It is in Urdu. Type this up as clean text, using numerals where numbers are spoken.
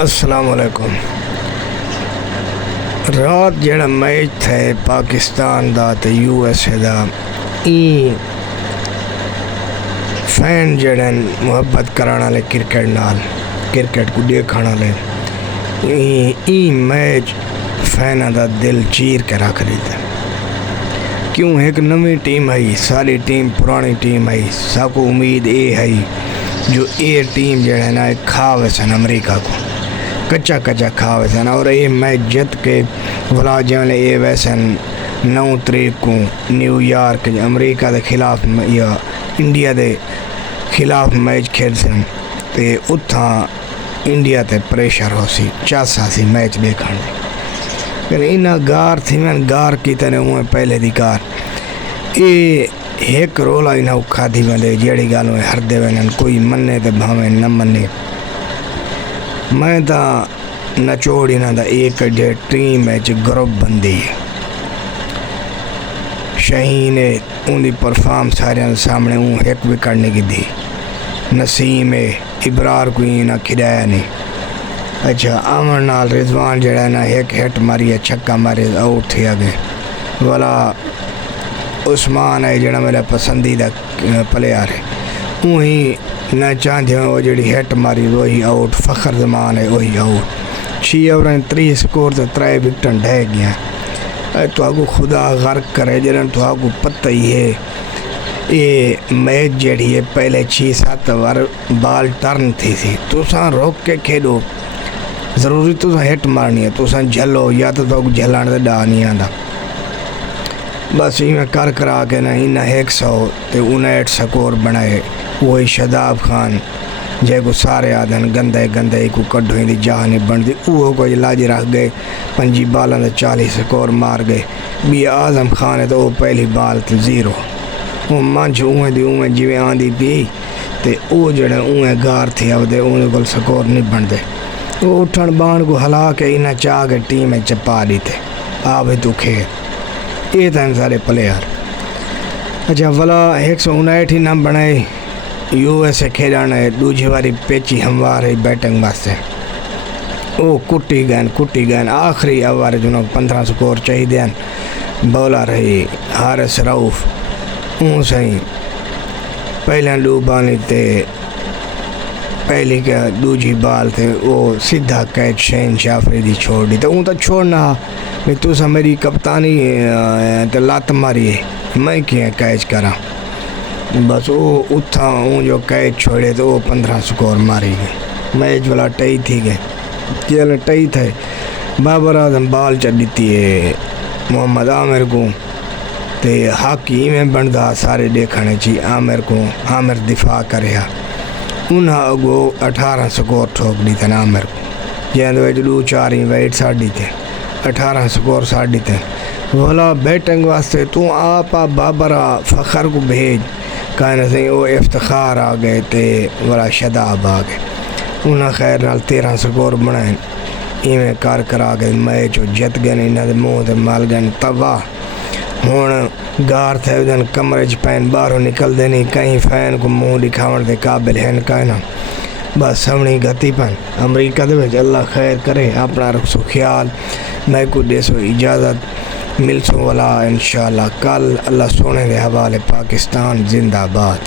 السلام علیکم۔ رات جڑا میچ تھے پاکستان دا تے یو ایس اے دا، فین جڑن محبت کران والے کرکٹ نال، کرکٹ کو دیکھਣ والے، میچ فیناں دا دل چیر کے رکھ دیتا۔ کیوں ایک نویں ٹیم آئی، ساری ٹیم پرانی ٹیم آئی، سب کو امید یہ ہے جو یہ ٹیم جڑا ہے نا کھا ویسن امریکہ کو کچا کھا ویسن، اور یہ میچ جت کے بلا جانے یہ ویسن 9 تاریخ کو نیو یارک امریکہ دے خلاف یا انڈیا دے خلاف میچ کھیل سن، تے اتھاں انڈیا تے پریشر ہو سی چاسا سی میچ دیکھنے دے، پھر انہاں گار تھی میں گار کی تے ہوئے پہلے دی گار یہ ایک رولا انہاں کھا دی بندے جیڑی گالوں ہر دے وینن کوئی منے تے بھاویں نہ منے، میں تا نچوڑی نہ دا ایک جے ٹیم ہے جو گروپ بندی ہے، شہین ہے ان دی پرفارم سارے سامنے اون ایک بھی کرنے کی دی، نسیم ہے ابرار کوئی نہ کھڑایا نہیں، اچھا آمن نال رضوان جڑا نا ایک ہٹ ماری ہے چھکا ماری آؤٹ تھی آگے، والا عثمان ہے جڑا میرا پسندیدہ پلیئر ہے، وہی نہ چاہتے ہیں وہ جڑی ہٹ ماری وہی آؤٹ، فخر زمان ہے وہی آؤٹ، 6 اووریں 3 سکور تے 3 وکٹاں ڈھہ گیا، تو آگو خدا غرق کرے جنہاں تو آگو پتہ ہی ہے یہ میچ جڑی ہے پہلے 6-7 اوور بال ٹرن تھی سی، تو ساں روک کے کھیلو، ضروری تو ساں ہٹ مارنی ہے، تو ساں جھلو یا تو آگو جھلان دے ڈا نہیں آندا، بس میں کرا کے نا انہیں 159 سکور بنائے، وہی شاداب خان جے کو سارے آدھن گندے کو کڈو ہی دی جاہ نہیں بن دی، وہ کوئی لاج رکھ گئے 5 بالاں دے 40 سکور مار گئے، بھی اعظم خان ہے تو وہ پہلی بال تے 0، وہ منچ اوہیں دی اوہیں جیویں آندھی پی تے وہ جڑے اوہیں گار تھی آو دے انہیں کول سکور نہیں بن دے، وہ اٹھن بان کو ہلا کے انہیں چاہ کے ٹیم چپا دیتے، آوے تو کھیر یہ تھا سارے پلیئر، اچھا والا 159 ہی نہ بنائے، یو ایس اے کھیلنا ہے دوجی واری پیچی ہموار ہے بیٹنگ واسطے، وہ کٹی گئن آخری اوور جنہوں 15 سکور چاہی دین، بولر رہی حارث رؤف، اون سہیں پہلے دو بانی تے پہلی کے دوجی بال تھے وہ سیدھا کیچ شہین شافریدی چھوڑ دی، تو اون تو چھوڑنا میں تو سا میری کپتانی تے لات ماری ہے میں کیا کیچ کرا، بس وہ اتھا اون جو کیچ چھوڑے تو وہ 15 سکور ماری گئے، میچ والا ٹئی تھی گئے چل ٹئی تھے، بابر اعظم بال چل دیتی ہے محمد عامر کو تے ہاکی میں بندہ سارے دیکھنے چی عامر دفاع کریا، انہاں اگو 18 سکور ٹھوک دی تھے عامر کو، جہاں دو 2-4 ویٹ ساڑی تھے 18 سکور ساڑی تھے، بولا بیٹنگ واسطے تو آپا بابرہ فخر کو بھیج، کہنے سے وہ افتخار آ گئے تے بڑا شداب آ گئے، انہاں خیر نال 13 سکور بنائیں، ایویں کرا کے میچ جت گئے، انہاں دے منہ تے مال گئے تباہ، ہون گار تھے ادھن کمرے چ پین باہروں نکل دے نہیں، کہیں فین کو منہ دکھاون دے قابل ہیں کہنا، بس سمنی گتی پن امریکہ دے وچ اللہ خیر کرے، اپنا رکھو خیال، میں کو دے سو اجازت مل سو والا انشاءاللہ کل، اللہ سونے دے حوالے، پاکستان زندہ باد۔